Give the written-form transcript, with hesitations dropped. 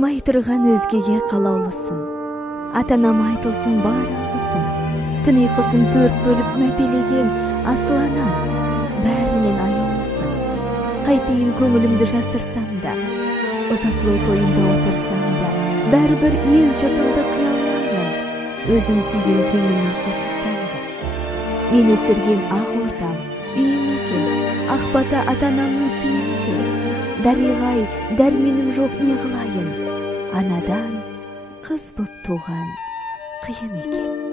сыймай тұрған өзгеге қалаулысын. Атанам айтылсын бар ағысын. Түн ұйқысын төрт бөліп мәпелеген асыл анам, бәрінен аяулысын. Қайтейін көңілімді жасырсам да, ұзатылу тойында отырсам да, бәрібір ел жұртымды қиялмаймын, өзім сүйген теңіме қосылсам да. Мен өсірген ақ ордам, үйім екен, ақ бата ата-анамның сыйы екен. Дариғай, дәрменім жоқ не қылайын, анадан қыз боп туған қиын екен.